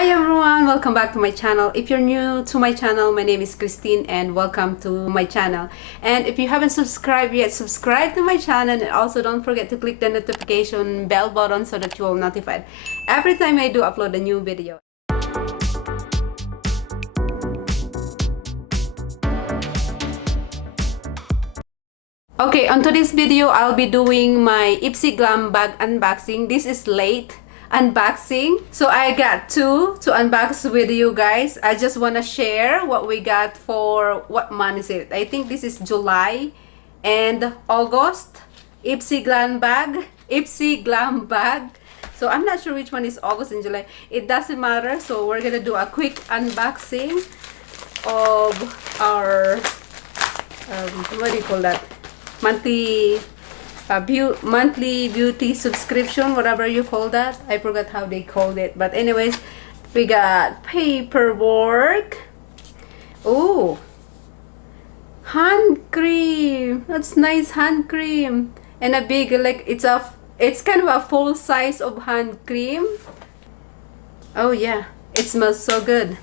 Hi everyone, welcome back to my channel. If you're new to my channel, my name is Christine and welcome to my channel. And if you haven't subscribed yet, subscribe to my channel, and also don't forget to click the notification bell button so that you will be notified every time I do upload a new video. Okay, on today's video, I'll be doing my Ipsy Glam Bag unboxing. This is late unboxing, so I got two to unbox with you guys. I just want to share what we got for what month is it. I think this is July and August. Ipsy Glam Bag, so I'm not sure which one is August and July. It doesn't matter, so we're gonna do a quick unboxing of our what do you call that, monthly beauty subscription, whatever you call that. I forgot how they called it, but anyways, we got paperwork. Oh, hand cream. That's nice hand cream, and a big, like, it's kind of a full size of hand cream. Oh yeah, it smells so good.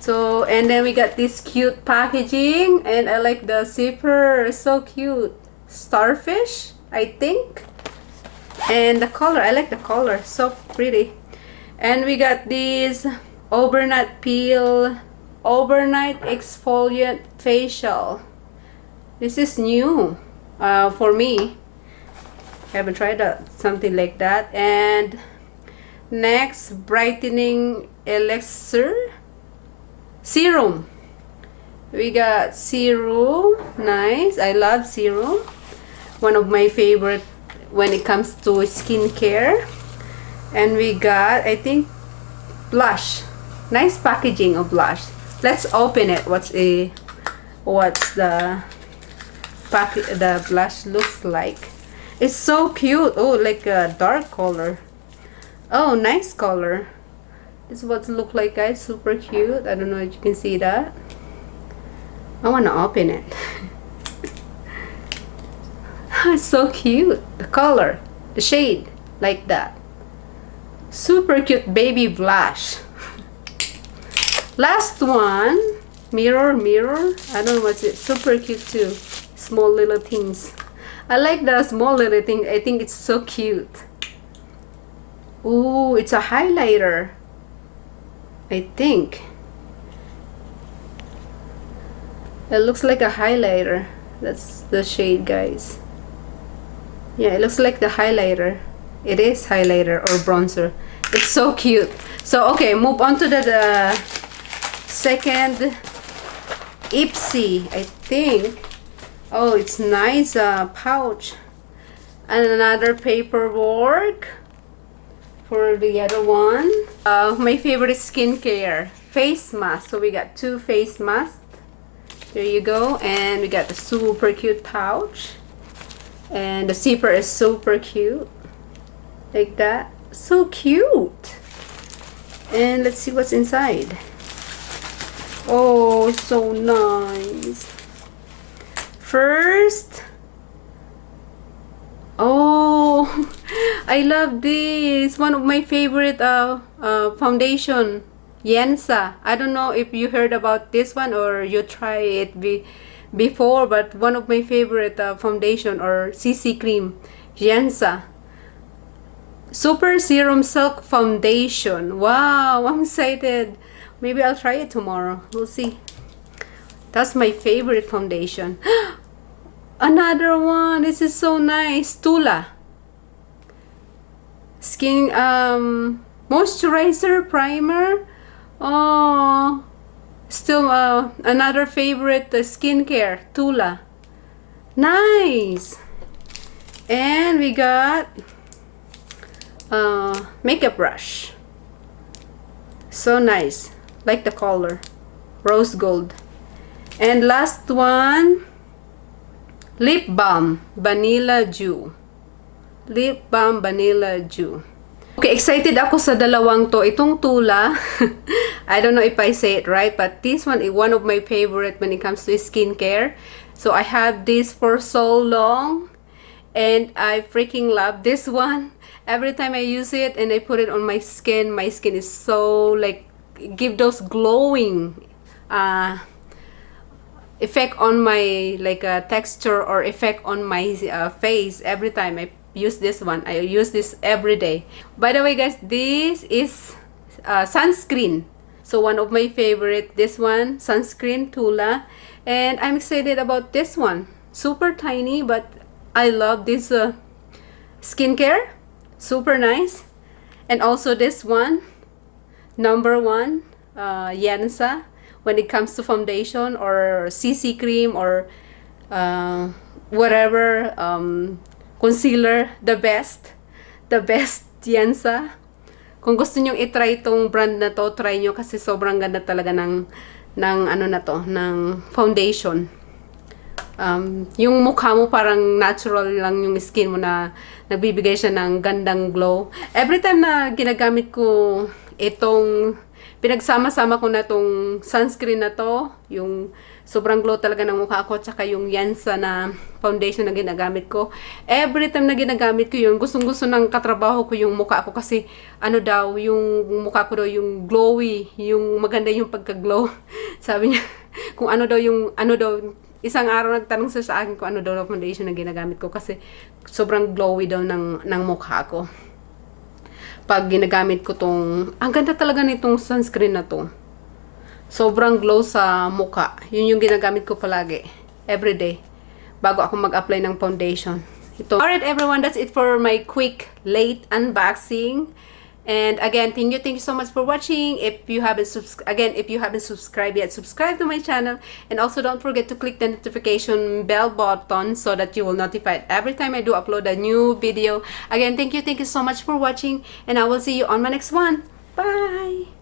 So, and then we got this cute packaging, and I like the zipper, so cute. Starfish, I think. And the color, I like the color, so pretty. And we got this overnight peel, overnight exfoliant facial. This is new for me. I haven't tried something like that. And next, brightening elixir serum. We got serum. Nice, I love serum. One of my favorite when it comes to skincare. And we got, I think, blush. Nice packaging of blush. Let's open it. What's the blush looks like? It's so cute. Oh, like a dark color. Oh, nice color. This is what it looks like, guys. Super cute. I don't know if you can see that. I want to open it. It's so cute. The color, the shade, like that. Super cute baby blush. Last one, mirror. I don't know what's it. Super cute too. Small little things. I like the small little thing. I think it's so cute. Ooh, it's a highlighter, I think. It looks like a highlighter. That's the shade, guys. Yeah, it looks like the highlighter. It is highlighter or bronzer. It's so cute. So okay, move on to the second Ipsy, I think. Oh, it's nice pouch. And another paperwork for the other one. My favorite skincare face mask. So we got two face masks. There you go. And we got the super cute pouch. And the zipper is super cute. Like that. So cute. And let's see what's inside. Oh, so nice. First, oh, I love this. One of my favorite foundation, Yensa. I don't know if you heard about this one or you try it before, but one of my favorite foundation or CC cream, Yensa. Super Serum Silk Foundation. Wow, I'm excited. Maybe I'll try it tomorrow. We'll see. That's my favorite foundation. Another one. This is so nice. Tula Skin Moisturizer Primer. Oh, still another favorite skincare, Tula. Nice. And we got makeup brush. So nice. Like the color. Rose gold. And last one, lip balm vanilla dew. Lip balm vanilla dew. Okay, excited ako sa dalawang to. Itong Tula, I don't know if I say it right, but this one is one of my favorite when it comes to skincare. So I have this for so long, and I freaking love this one. Every time I use it and I put it on my skin is so like give those glowing effect on my like texture or effect on my face every time I use this one. I use this every day. By the way, guys, this is sunscreen. So one of my favorite, this one, sunscreen Tula, and I'm excited about this one. Super tiny, but I love this skincare. Super nice. And also this one, number one, Yensa, when it comes to foundation or CC cream or whatever concealer, the best Yensa. Kung gusto niyo i-try itong brand na to, try nyo kasi sobrang ganda talaga ng ano na to, ng foundation. Yung mukha mo parang natural lang yung skin mo na nagbibigay siya ng gandang glow. Every time na ginagamit ko itong pinagsama-sama ko na tong sunscreen na to, yung sobrang glow talaga ng mukha ko, tsaka yung Yansa na foundation na ginagamit ko. Every time na ginagamit ko yun, gustong-gusto ng katrabaho ko yung mukha ko kasi ano daw, yung mukha ko daw yung glowy, yung maganda yung pagka-glow. Sabi niya, kung ano daw yung, ano daw, isang araw nagtanong siya sa akin kung ano daw foundation na ginagamit ko kasi sobrang glowy daw ng mukha ko. Pag ginagamit ko tong, ang ganda talaga nitong sunscreen na to. Sobrang glow sa mukha. Yun yung ginagamit ko palagi. Everyday. Bago ako mag-apply ng foundation. Ito. Alright everyone, that's it for my quick late unboxing. And again, thank you so much for watching. If you haven't subscribed yet, subscribe to my channel. And also don't forget to click the notification bell button so that you will notified every time I do upload a new video. Again, thank you so much for watching. And I will see you on my next one. Bye!